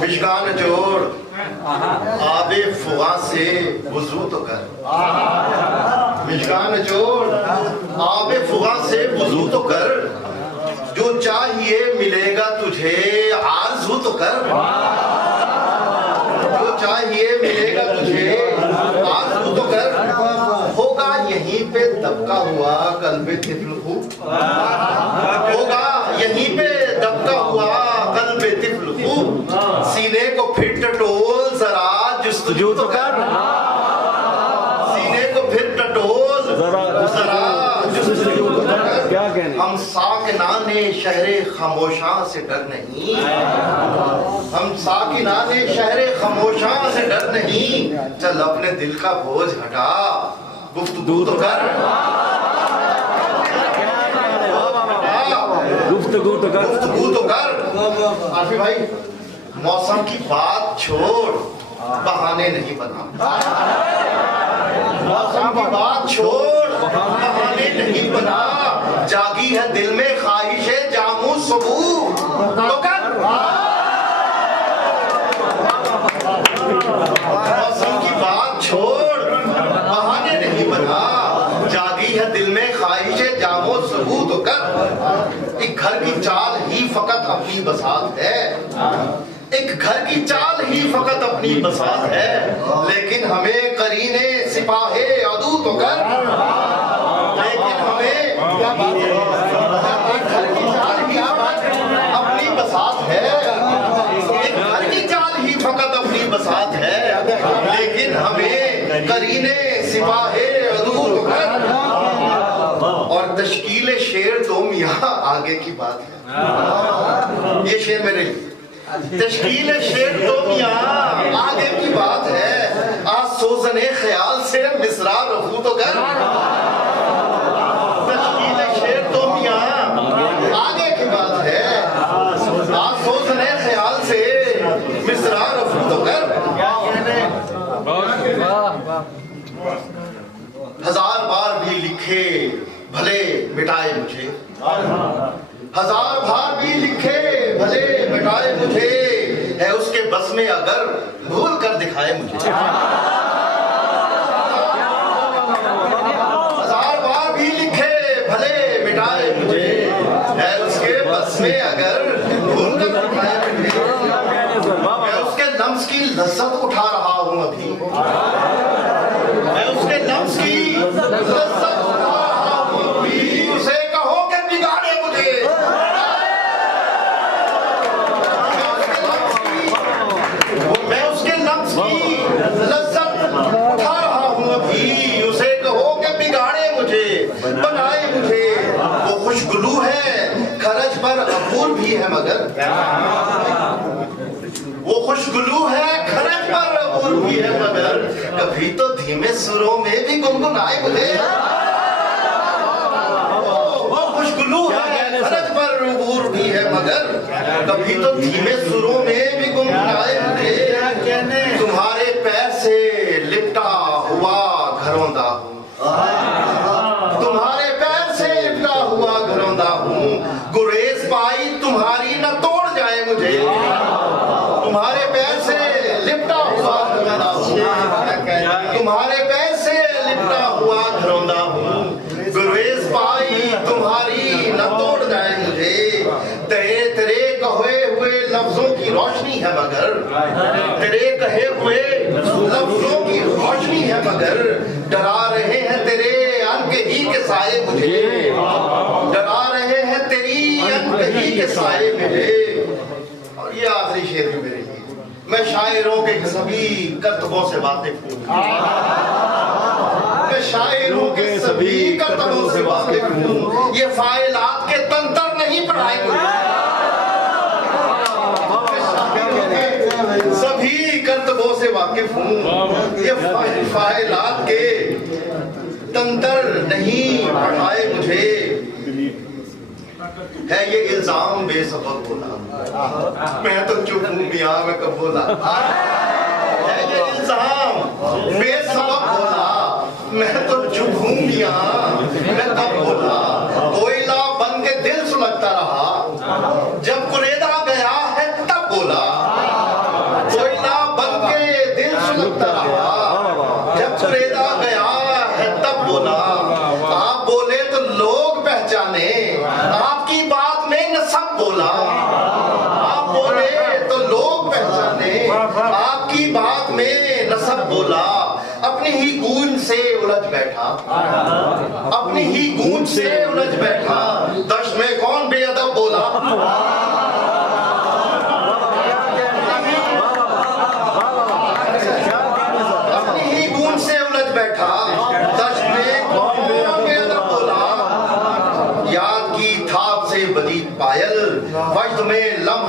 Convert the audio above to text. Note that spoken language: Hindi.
मिशकान जोड़ आबे फुआ से वुजू तो कर। मिशकान जोड़ आबे फुआ से वुजू तो कर, जो चाहिए मिलेगा तुझे आरज़ू तो कर। जो चाहिए मिलेगा तुझे आरज़ू तो कर, होगा यहीं पे दबका हुआ कल्बे तिफ्ल खूब, होगा यहीं पे दबका हुआ कल्बे तिफ्ल खूब, सीने को फिर टटोल जरा जुस्तजू तो कर। सीने को फिर टटोल जरा जुस्तजू तो कर। हम साकिनाने शहरे खामोशा से डर नहीं, हम साकिनाने शहरे खामोशा से डर नहीं, चल अपने दिल का बोझ हटा गुफ्तगू तो कर। गुफ्तगू तो कर। आफी भाई मौसम की बात छोड़, बहाने नहीं बना। मौसम की बात छोड़, बहाने नहीं बना, जागी है दिल में ख्वाहिशे जामू सबू तो कर। मौसम की बात छोड़, बहाने नहीं बना, जागी है दिल में ख्वाहिशे जामो सबू तो कर। एक घर की चाल ही फकत अपनी बसात है, एक घर की चाल ही फकत अपनी बसात है, लेकिन हमें करीने सिपाहे अदू तो कर। लेकिन हमें एक घर की चाल ही अपनी बसात है, एक घर की चाल ही फकत अपनी बसात है, लेकिन हमें करीने सिपाहे अदू तो कर। और तश्कील शेर तो यहाँ आगे की बात है, ये शेर मेरे लिए। तश्कील शेर तो यहाँ आगे की बात है, आज सोजने ख्याल से मिसरा रखू तो कर। तश्कील शेर तो यहाँ आगे की बात है, आज सोजने ख्याल से मिसरा रखू तो कर। हजार बार भी लिखे भले मिटाए मुझे, हजार बार भी लिखे भले मिटाए मुझे, है उसके बस में अगर भूल कर दिखाए मुझे। हजार बार भी लिखे भले मिटाए मुझे, है उसके बस में अगर भूल कर दिखाए मुझे। मैं उसके लम्स की लज्जत उठा रहा हूँ अभी, मैं उसके लम्स की लज्जत बनाए मुझे। वो खुशगुलू है खरज पर अबूर भी है मगर, वो खुशगुलू है खरज पर अबूर भी है मगर, कभी तो धीमे सुरों में भी गुनगुनाए मुझे। वो खुशगुलू है खरज पर अबूर भी है मगर, कभी तो धीमे सुरों में भी गुनगुनाए मुझे। तुम्हारे पैर से लिपटा हुआ घरौंदा हूँ, तुम्हारे पैर से लिपटा हुआ घरौंदा हूँ, गुरेज पाई तुम्हारी न तोड़ जाए मुझे। तुम्हारे पैर से लिपटा हुआ घरौंदा हूँ, तुम्हारे पैर से लिपटा हुआ घरौंदा हूँ, गुरेज पाई तुम्हारी न तोड़ जाए मुझे। तेरे तेरे कहे हुए लफ्जों की रोशनी है मगर, तेरे कहे हुए लफ्जों की रोशनी है मगर, डरा रहे हैं तेरे अंक ही के साए मुझे, डरा रहे हैं तेरी अंक ही के साए मुझे। और ये आखिरी शेर भी मेरे लिए, मैं शायरों के सभी करतबों से वाकिफ हूँ, मैं शायरों के सभी करतबों से वाकिफ हूँ, ये फाइलात के तंत्र नहीं पढ़ाए सभी करतबों से वाकिफ हूँ, ये फाइलात के तंत्र नहीं पढ़ाए मुझे। है ये इल्जाम बेसबब बोला, मैं तो चुप हूँ मियाँ मैं कब बोला। है ये इल्जाम बेसबब बोला, मैं तो चुप हूँ मियाँ मैं कब बोला। कोयला बन के दिल सुलगता रहा, अपनी ही गूंज से उलझ बैठा, अपनी ही गूंज से उलझ बैठा, दश में कौन बेअदब बोला। अपनी ही गूंज से उलझ बैठा, दश में कौन बेअदब बोला। याद की थाप से बदी पायल, वज्द में लम्हा